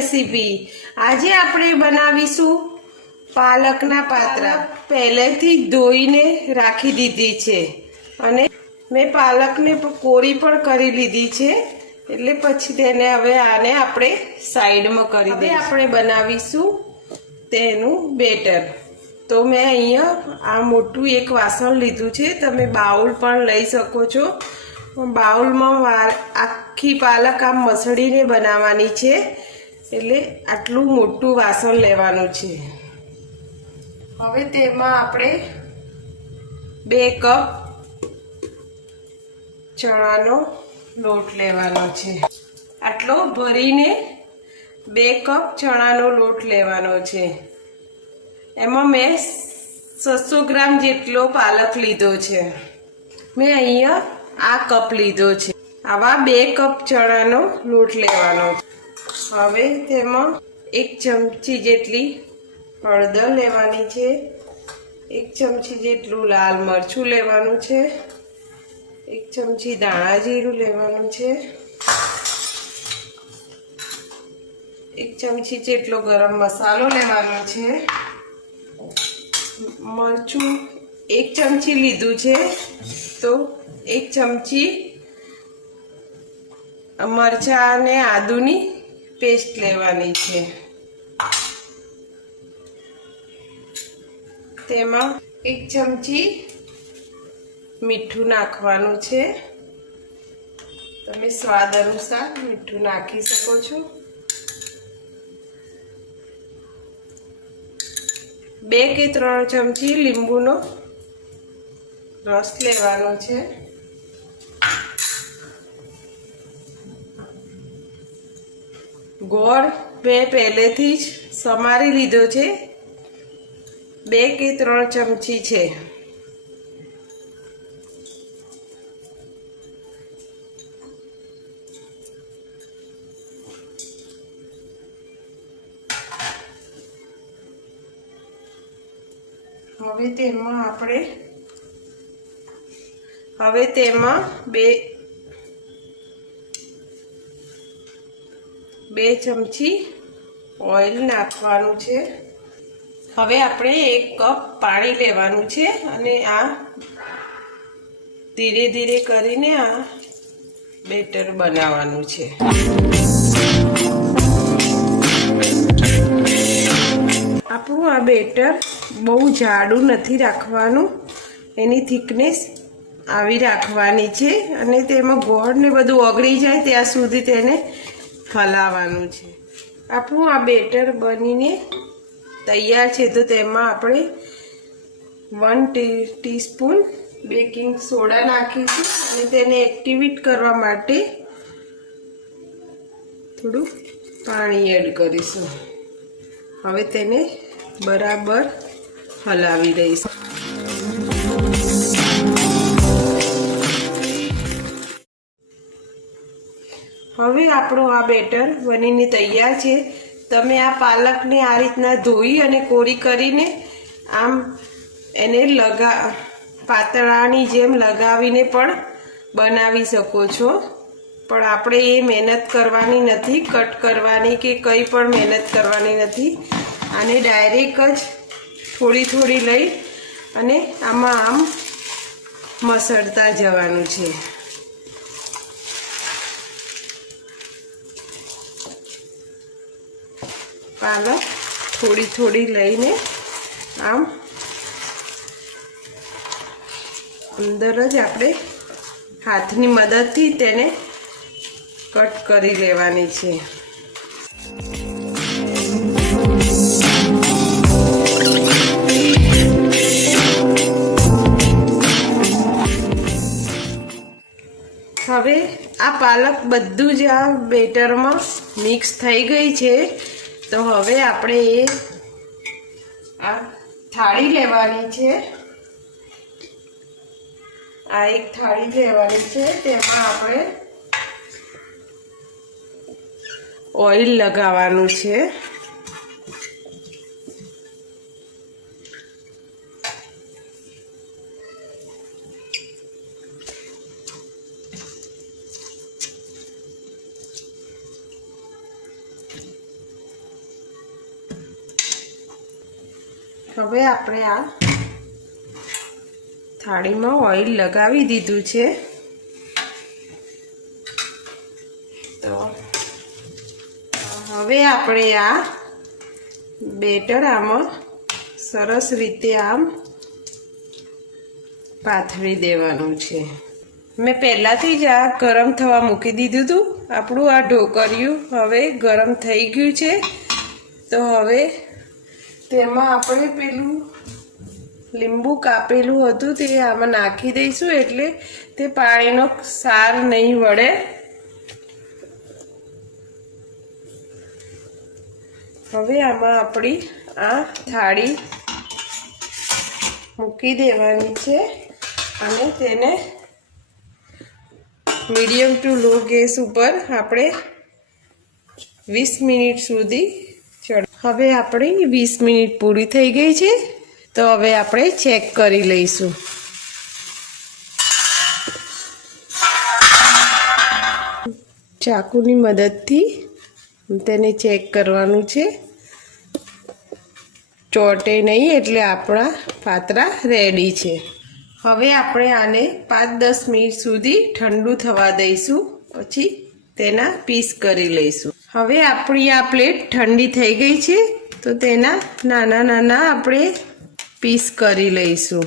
Recipe. આજે આપણે બનાવીશું પાલકના પાત્રા। પહેલેથી જ ધોઈને રાખી દીધી છે અને મેં પાલકને કોરી પણ કરી લીધી છે, એટલે પછી તેને હવે આને આપણે સાઈડમાં કરી દઈએ। આપણે બનાવીશું તેનું બેટર। તો મેં અહીંયા આ મોટું એક વાસણ લીધું છે, તમે બાઉલ પણ લઈ શકો છો। બાઉલમાં આખી પાલક આમ મસળીને બનાવવાની છે, એટલે આટલું મોટું વાસણ લેવાનું છે। હવે તેમાં આપણે 2 કપ ચણાનો લોટ લેવાનો છે। આટલો ભરીને 2 કપ ચણાનો લોટ લેવાનો છે। એમાં મેં 600 ગ્રામ જેટલો પાલક લીધો છે। મેં અહીંયા આ કપ લીધો છે। આવા 2 કપ ચણાનો લોટ લેવાનો છે। હવે તેમાં 1 ચમચી જેટલી હળદર લેવાની છે, 1 ચમચી જેટલું લાલ મરચું લેવાનું છે, 1 ચમચી ધાણા જીરું લેવાનું છે, 1 ચમચી જેટલો ગરમ મસાલો લેવાનો છે। મરચું 1 ચમચી લીધું છે, તો 1 ચમચી મરચાં અને આદુની પેસ્ટ લેવાની છે। તેમાં 1 ચમચી મીઠું નાખવાનું છે। તમે સ્વાદ અનુસાર મીઠું નાખી શકો છો। 2 કે 3 ચમચી લીંબુનો રસ લેવાનો છે। ગોળ મેં પહેલેથી જ સમારી લીધો છે, 2 કે 3 ચમચી છે। હવે તેમાં 2 ચમચી ઓઇલ નાખવાનું છે। હવે આપણે 1 કપ પાણી લેવાનું છે અને આ ધીરે ધીરે કરીને આ બેટર બનાવવાનું છે। આપણું આ બેટર બહુ જાડું નથી રાખવાનું, એની થિકનેસ આવી રાખવાની છે અને તેમાં ગોળ ને બધું ઓગળી જાય ત્યાં સુધી તેને હલાવવાનું છે। આપણું આ બેટર બનીને તૈયાર છે, તો તેમાં આપણે 1 ટીસ્પૂન બેકિંગ સોડા નાખીશું અને તેને એક્ટિવેટ કરવા માટે થોડું પાણી એડ કરીશું। હવે તેને બરાબર હલાવી દઈશું। હવે આપણું આ બેટર બનીને તૈયાર છે। તમે આ પાલકને આ રીતના ધોઈ અને કોરી કરીને આમ એને પાતળાની જેમ લગાવીને પણ બનાવી શકો છો, પણ આપણે એ મહેનત કરવાની નથી, કટ કરવાની કે કંઈ પણ મહેનત કરવાની નથી। આને ડાયરેક્ટ જ થોડી થોડી લઈ અને આમાં આમ મસળતા જવાનું છે। પાલક થોડી થોડી લઈને આમ અંદર જ આપણે હાથની મદદથી તેને કટ કરી લેવાની છે। હવે આ પાલક બધું જ આ બેટરમાં મિક્સ થઈ ગઈ છે, તો હવે આપણે આ થાળી લેવાની છે। આ એક થાળી લેવાની છે, તેમાં આપણે ઓઇલ લગાવવાનું છે। હવે આપણે આ થાળીમાં ઓઇલ લગાવી દીધું છે. તો હવે આપણે આ બેટર આમાં સરસ રીતે આમ પાથરી દેવાનું છે. મેં પહેલાંથી જ આ ગરમ થવા મૂકી દીધું હતું. આપણું આ ઢોકળિયું હવે ગરમ થઈ ગયું છે. તો હવે તેમાં આપણે પેલું લીંબુ કાપેલું હતું તે આમાં નાખી દઈશું, એટલે તે પાણીનો સાર નહીં વળે. હવે આમાં આપણી આ થાળી મૂકી દેવાની છે અને તેને મીડિયમ ટુ લો ગેસ ઉપર આપણે 20 મિનિટ સુધી હવે આપણી 20 મિનિટ પૂરી થઈ ગઈ છે. તો હવે આપણે ચેક કરી લઈશું. ચાકુની મદદથી તેને ચેક કરવાનું છે. ચોટે નહીં, એટલે આપણા પાતરા રેડી છે. હવે આપણે આને 5-10 મિનિટ સુધી ઠંડુ થવા દઈશું, પછી તેના પીસ કરી લઈશું. હવે આપણી આ પ્લેટ ઠંડી થઈ ગઈ છે, તો તેના નાના નાના આપણે પીસ કરી લઈશું.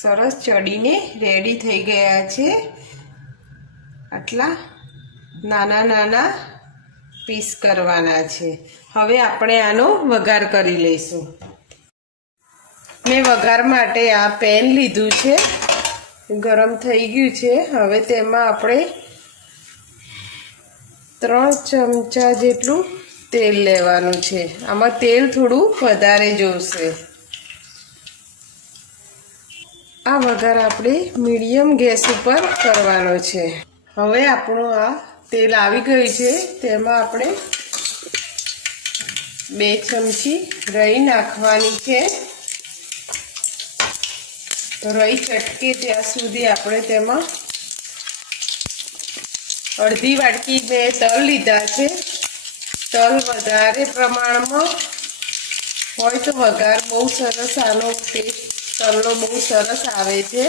સરસ ચડીને રેડી થઈ ગયા છે. આટલા નાના નાના પીસ કરવાના છે. હવે આપણે આનો વઘાર કરી લઈશું. મેં વઘાર માટે આ પેન લીધું છે, ગરમ થઈ ગયું છે. હવે તેમાં આપણે 3 ચમચા જેટલું તેલ લેવાનું છે. આમાં તેલ થોડું વધારે જોશે. આ વઘાર આપણે મીડિયમ ગેસ ઉપર કરવાનો છે. હવે આપણું આ તેલ આવી ગયું છે, તેમાં આપણે 2 ચમચી રાઈ નાખવાની છે. રાઈ ચટકે ત્યાં સુધી આપણે તેમાં અડધી વાટકી મેં તલ લીધા છે. તલ વધારે પ્રમાણમાં હોય તો વઘાર બહુ સરસ, આનો ટેસ્ટ તલનો બહુ સરસ આવે છે.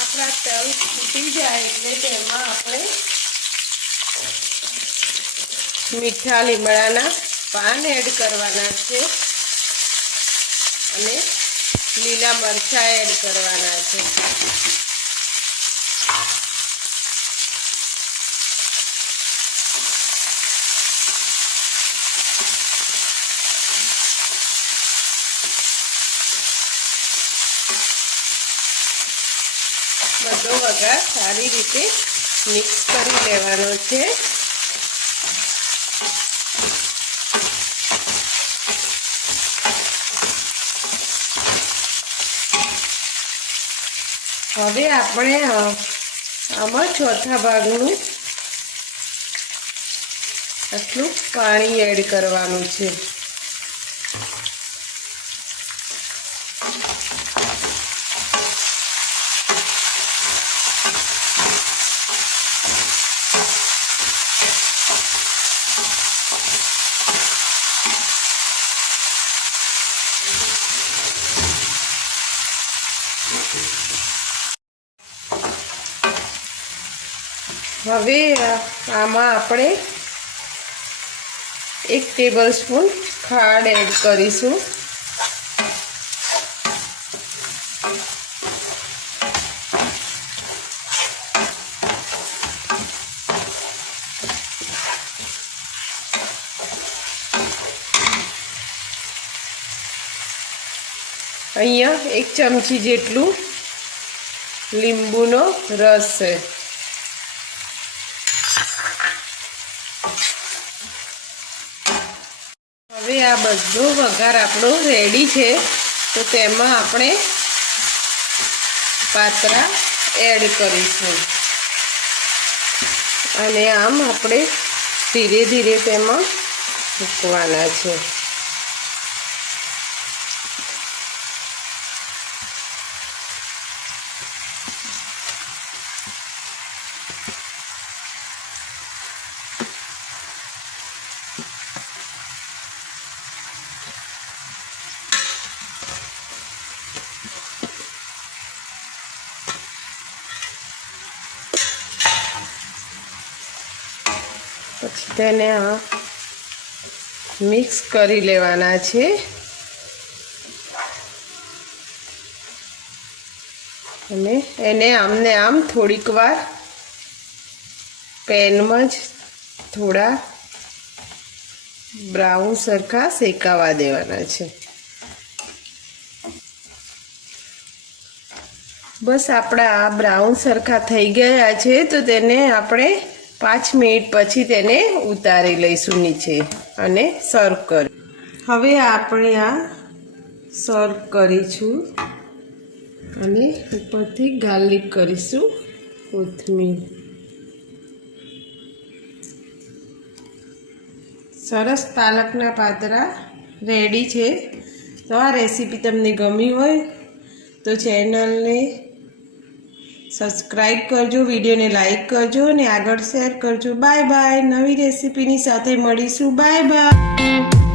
આપણા તલ ફૂટી જાય એટલે તેમાં આપણે મીઠા લીમડાના પાન એડ કરવાના છે અને લીલા મરચાં એડ કરવાના છે. બધો વઘાર સારી રીતે મિક્સ કરી લેવાનો છે. હવે આપણે આમાં ચોથા ભાગનું આટલું પાણી એડ કરવાનું છે. હવે આમાં આપણે 1 ટેબલસ્પૂન ખાંડ એડ કરીશું. અહીંયા 1 ચમચી જેટલું લીંબુનો રસ છે. હવે આ બધો વઘાર આપણો રેડી છે, તો તેમાં આપણે પાત્રા એડ કરીશું અને આમ આપણે ધીરે ધીરે તેમાં મૂકવાના છે. પછી તેને મિક્સ કરી લેવાના છે અને એને આમને આમ થોડીક વાર પેનમાં જ થોડા બ્રાઉન સરખા શેકાવા દેવાના છે. બસ આપણા આ બ્રાઉન સરખા થઈ ગયા છે તો તેને આપણે 5 મિનિટ પછી તેને ઉતારી લઈશું નીચે અને સર્વ કરી. હવે આપણે આ સર્વ કરીશું અને ઉપરથી ગાર્લિક કરીશું, કોથમીર. સરસ પાલકના પાત્રા રેડી છે. તો આ રેસીપી તમને ગમી હોય તો ચેનલને સબસ્ક્રાઈબ કરજો, વિડીયોને લાઈક કરજો અને આગળ શેર કરજો. Bye bye. નવી રેસીપીની સાથે મળીશું. Bye bye.